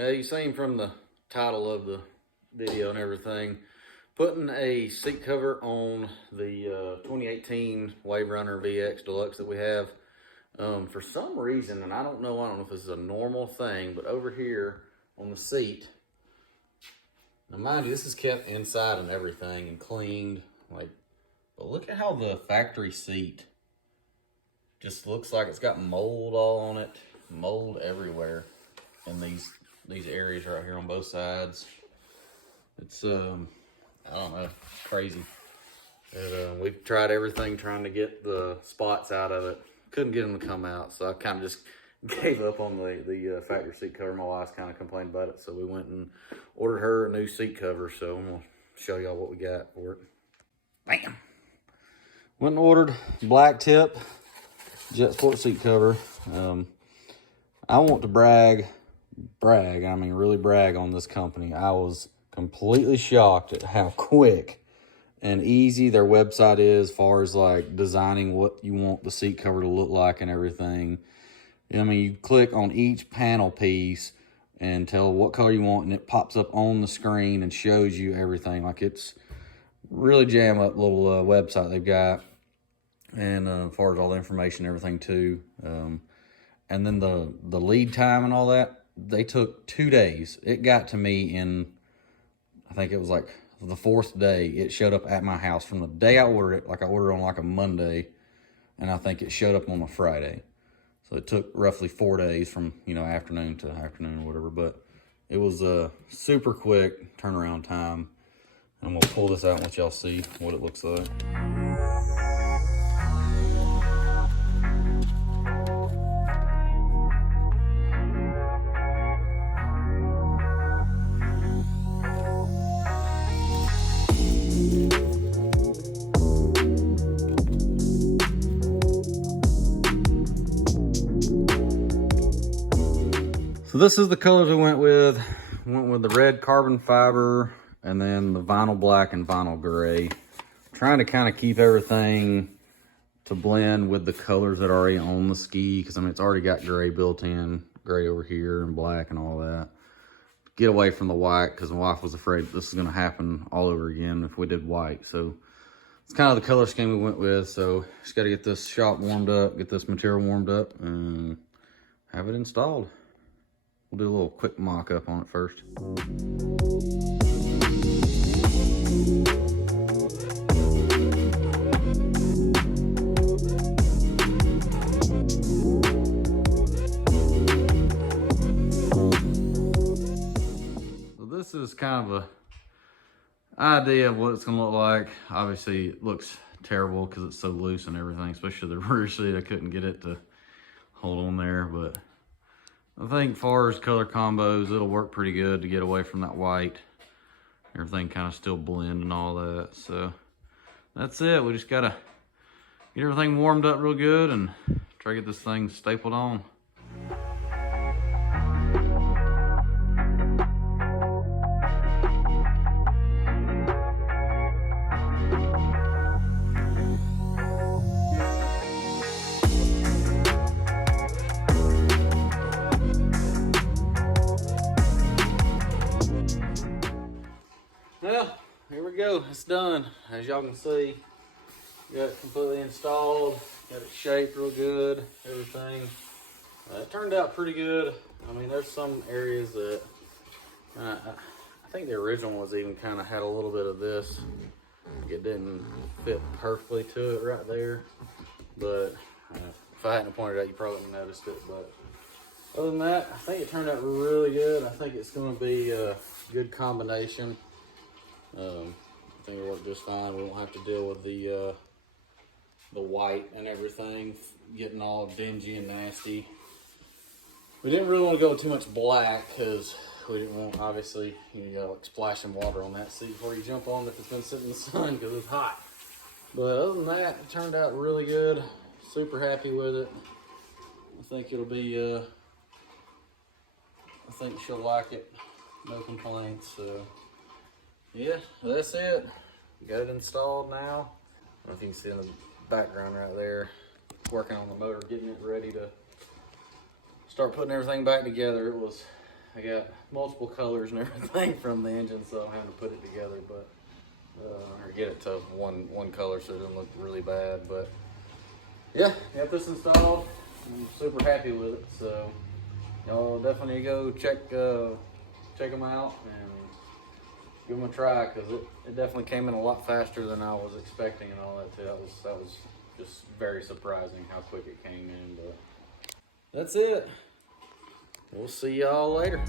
You seen from the title of the video and everything, putting a seat cover on the 2018 WaveRunner VX Deluxe that we have. For some reason, and I don't know if this is a normal thing, but over here on the seat, now mind you, this is kept inside and everything and cleaned, but look at how the factory seat just looks like it's got mold all on it, mold everywhere in these areas right here on both sides. It's I don't know, crazy. We've tried everything trying to get the spots out of it. Couldn't get them to come out, so I kind of just gave up on the factory seat cover. My wife's kind of complained about it, so we went and ordered her a new seat cover. So I'm gonna show y'all what we got for it. Bam! Went and ordered black tip Jet Sport seat cover. I want to brag, I mean really brag on this company. I was completely shocked at how quick and easy their website is as far as like designing what you want the seat cover to look like and everything. I mean, you click on each panel piece and tell what color you want, and it pops up on the screen and shows you everything. Like, it's really jam up little website they've got, and as far as all the information and everything too. And then the lead time and all that, they took 2 days. It got to me in, I think it was like the 4th day. It showed up at my house from the day I ordered it. Like, I ordered on like a Monday, and I think it showed up on a Friday. So it took roughly 4 days from, afternoon to afternoon or whatever. But it was a super quick turnaround time. I'm gonna pull this out and let y'all see what it looks like. So this is the colors we went with. Went with the red carbon fiber and then the vinyl black and vinyl gray. Trying to kind of keep everything to blend with the colors that are already on the ski, because I mean it's already got gray built in, gray over here and black and all that. Get away from the white, because my wife was afraid this was going to happen all over again if we did white. So it's kind of the color scheme we went with. So just got to get this shop warmed up, get this material warmed up, and have it installed. We'll do a little quick mock-up on it first. So this is kind of a idea of what it's gonna look like. Obviously it looks terrible because it's so loose and everything, especially the rear seat. I couldn't get it to hold on there, but I think as far as color combos, it'll work pretty good to get away from that white. Everything kind of still blend and all that. So that's it. We just gotta get everything warmed up real good and try to get this thing stapled on. Well, here we go. It's done. As y'all can see, got it completely installed, got it shaped real good, everything. It turned out pretty good. I mean, there's some areas that I think the original was even kind of had a little bit of this. It didn't fit perfectly to it right there, but if I hadn't pointed it out, you probably wouldn't have noticed it. But other than that, I think it turned out really good. I think it's going to be a good combination. I think it'll work just fine. We won't have to deal with the white and everything getting all dingy and nasty. We didn't really want to go with too much black because we didn't want, obviously, you know, like splashing water on that seat before you jump on if it's been sitting in the sun because it's hot. But other than that, it turned out really good. Super happy with it. I think it'll be, I think she'll like it. No complaints. So yeah, that's it. Got it installed now. I don't know if you can see in the background right there, working on the motor, getting it ready to start putting everything back together. It was I got multiple colors and everything from the engine, so I'm having to put it together, but or get it to one color so it doesn't look really bad. But yeah, got this installed. I'm super happy with it. So y'all definitely go check them out and give them a try, because it definitely came in a lot faster than I was expecting and all that too. That was just very surprising how quick it came in. But that's it. We'll see y'all later.